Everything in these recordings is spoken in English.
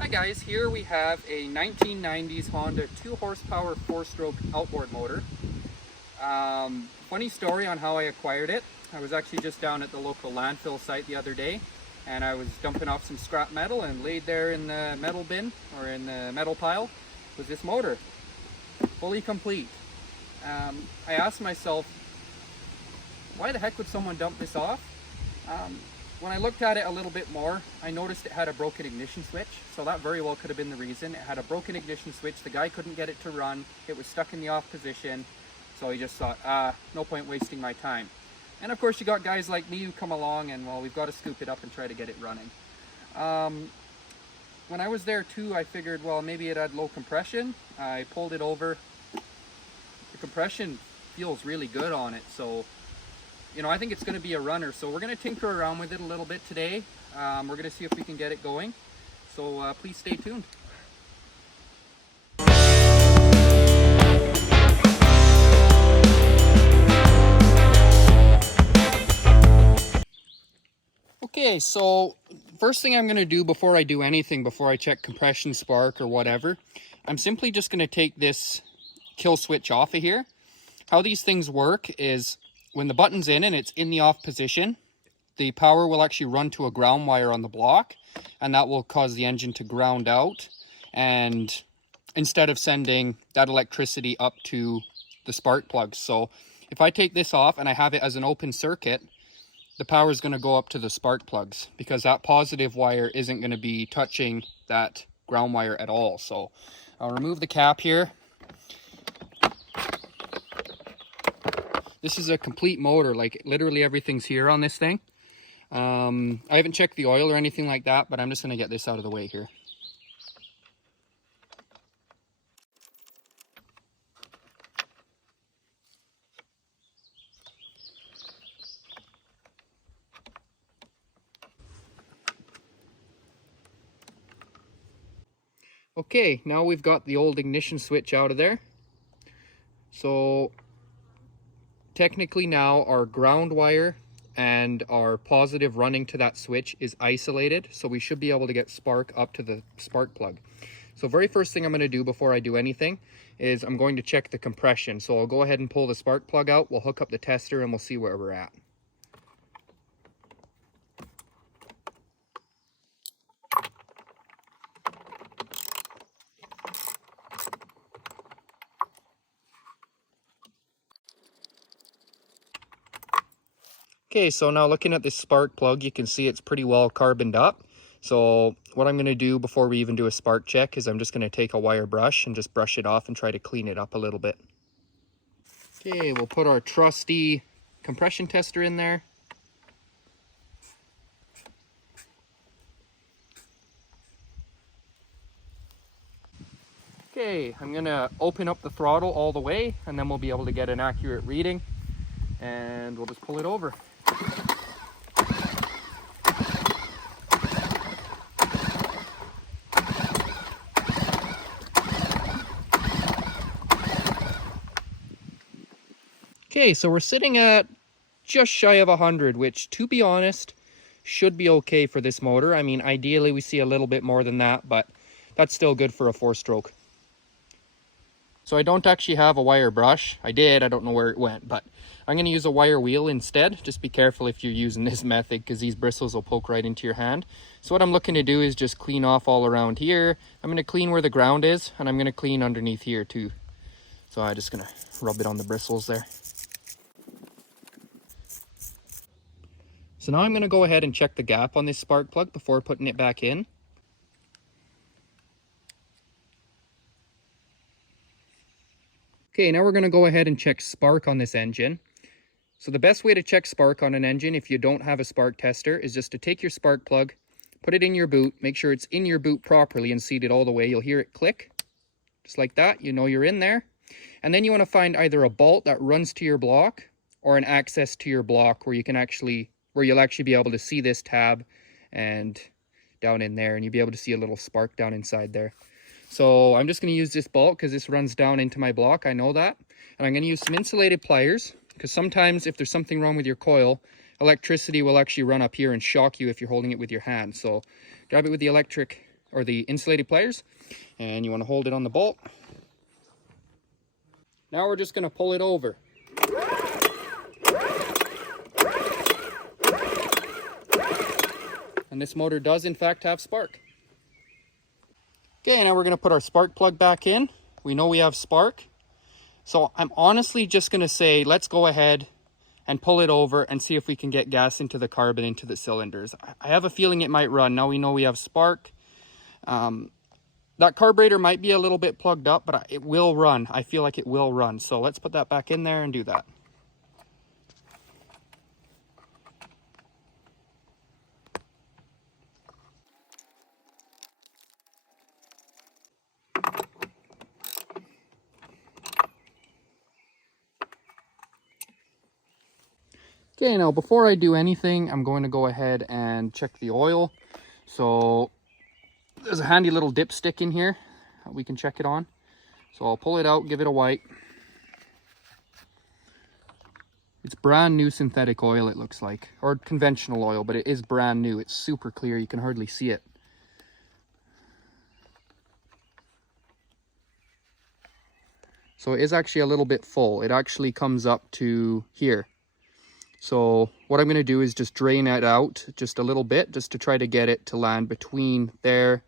Hi guys, here we have a 1990s Honda 2 horsepower 4-stroke outboard motor. Funny story on how I acquired it. I was actually just down at the local landfill site the other day, and I was dumping off some scrap metal, and laid there in the metal bin, or in the metal pile, was this motor, fully complete. I asked myself, why the heck would someone dump this off? When I looked at it a little bit more, I noticed it had a broken ignition switch, so that very well could have been the reason. It had a broken ignition switch, the guy couldn't get it to run, it was stuck in the off position, so he just thought, no point wasting my time. And of course you got guys like me who come along and, well, we've got to scoop it up and try to get it running. When I was there too, I figured, well, maybe it had low compression. I pulled it over. The compression feels really good on it, so you know, I think it's going to be a runner. So we're going to tinker around with it a little bit today. We're going to see if we can get it going. So please stay tuned. Okay, so first thing I'm going to do before I do anything, before I check compression, spark, or whatever, I'm simply just going to take this kill switch off of here. How these things work is, when the button's in and it's in the off position, the power will actually run to a ground wire on the block, and that will cause the engine to ground out, and instead of sending that electricity up to the spark plugs. So if I take this off and I have it as an open circuit, the power is going to go up to the spark plugs, because that positive wire isn't going to be touching that ground wire at all. So I'll remove the cap here. This is a complete motor, like literally everything's here on this thing. I haven't checked the oil or anything like that, but I'm just going to get this out of the way here. Okay, now we've got the old ignition switch out of there. So technically now our ground wire and our positive running to that switch is isolated, so we should be able to get spark up to the spark plug. So very first thing I'm going to do before I do anything is I'm going to check the compression. So I'll go ahead and pull the spark plug out, we'll hook up the tester, and we'll see where we're at. Okay, so now looking at this spark plug, you can see it's pretty well carboned up. So what I'm going to do before we even do a spark check is I'm just going to take a wire brush and just brush it off and try to clean it up a little bit. Okay, we'll put our trusty compression tester in there. Okay, I'm going to open up the throttle all the way, and then we'll be able to get an accurate reading, and we'll just pull it over. Okay, so we're sitting at just shy of 100, which, to be honest, should be okay for this motor. I mean, ideally we see a little bit more than that, but that's still good for a 4-stroke. So I don't actually have a wire brush. I did, I don't know where it went, but I'm going to use a wire wheel instead. Just be careful if you're using this method, because these bristles will poke right into your hand. So what I'm looking to do is just clean off all around here. I'm going to clean where the ground is, and I'm going to clean underneath here too. So I'm just going to rub it on the bristles there. So now I'm going to go ahead and check the gap on this spark plug before putting it back in. Okay, now we're going to go ahead and check spark on this engine. So the best way to check spark on an engine if you don't have a spark tester is just to take your spark plug, put it in your boot, make sure it's in your boot properly and seated all the way. You'll hear it click, just like that. You know you're in there. And then you want to find either a bolt that runs to your block or an access to your block where you'll actually be able to see this tab and down in there, and you'll be able to see a little spark down inside there. So I'm just going to use this bolt because this runs down into my block, I know that. And I'm going to use some insulated pliers, because sometimes if there's something wrong with your coil, electricity will actually run up here and shock you if you're holding it with your hand. So grab it with the electric or the insulated pliers, and you want to hold it on the bolt. Now we're just going to pull it over. And this motor does in fact have spark. Okay, now we're going to put our spark plug back in. We know we have spark. So I'm honestly just going to say, let's go ahead and pull it over and see if we can get gas into the carb and into the cylinders. I have a feeling it might run. Now we know we have spark. That carburetor might be a little bit plugged up, but it will run. I feel like it will run. So let's put that back in there and do that. Okay, now before I do anything, I'm going to go ahead and check the oil. So there's a handy little dipstick in here we can check it on. So I'll pull it out, give it a wipe. It's brand new synthetic oil, it looks like, or conventional oil, but it is brand new. It's super clear, you can hardly see it. So it is actually a little bit full. It actually comes up to here. So what I'm going to do is just drain it out just a little bit, just to try to get it to land between there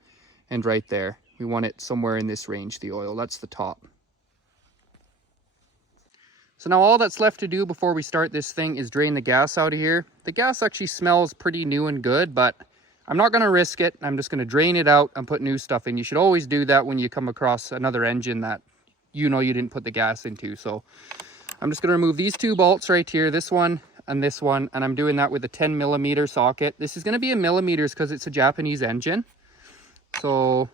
and right there. We want it somewhere in this range, the oil. That's the top. So now all that's left to do before we start this thing is drain the gas out of here. The gas actually smells pretty new and good, but I'm not going to risk it. I'm just going to drain it out and put new stuff in. You should always do that when you come across another engine that you know you didn't put the gas into. So I'm just going to remove these two bolts right here, this one and this one, and I'm doing that with a 10mm socket. This is going to be in millimeters because it's a Japanese engine. So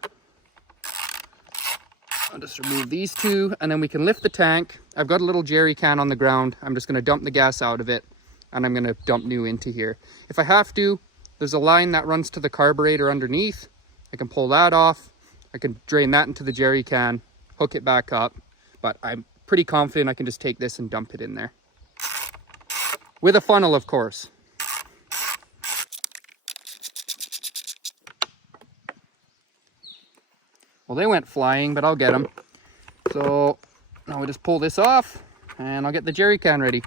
I'll just remove these two, and then we can lift the tank. I've got a little jerry can on the ground. I'm just going to dump the gas out of it, and I'm going to dump new into here. If I have to, there's a line that runs to the carburetor underneath. I can pull that off. I can drain that into the jerry can, hook it back up, but I'm pretty confident I can just take this and dump it in there. With a funnel, of course. Well, they went flying, but I'll get them. So now we just pull this off, and I'll get the jerry can ready.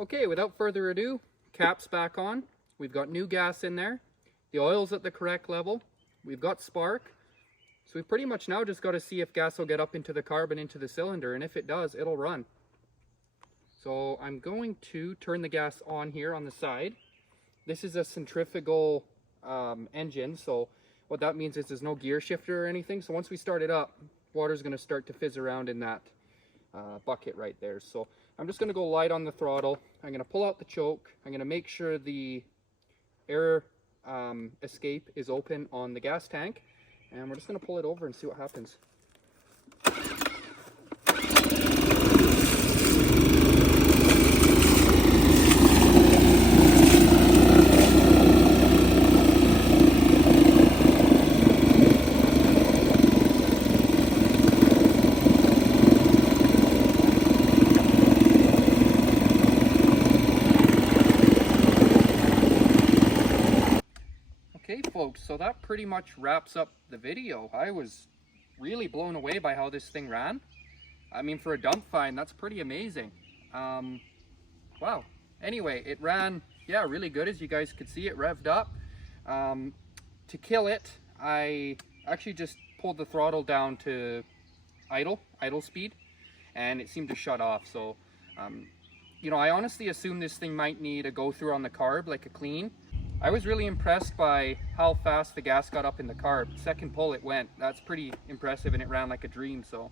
Okay, without further ado, cap's back on. We've got new gas in there. The oil's at the correct level. We've got spark. So we've pretty much now just got to see if gas will get up into the carb and into the cylinder, and if it does, it'll run. So I'm going to turn the gas on here on the side. This is a centrifugal engine, so what that means is there's no gear shifter or anything. So once we start it up, water's going to start to fizz around in that bucket right there. So I'm just going to go light on the throttle. I'm going to pull out the choke. I'm going to make sure the air escape is open on the gas tank, and we're just going to pull it over and see what happens. Okay folks, so that pretty much wraps up the video. I was really blown away by how this thing ran. I mean, for a dump find, that's pretty amazing. Wow. Anyway, it ran, yeah, really good. As you guys could see, it revved up. To kill it, I actually just pulled the throttle down to idle speed, and it seemed to shut off. So You know, I honestly assumed this thing might need a go through on the carb, like a clean. I was really impressed by how fast the gas got up in the carb. Second pull it went. That's pretty impressive, and it ran like a dream. So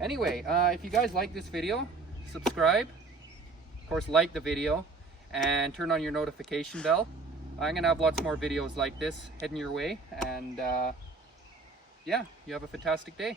anyway, if you guys like this video, subscribe, of course like the video, and turn on your notification bell. I'm gonna have lots more videos like this heading your way, and yeah, you have a fantastic day.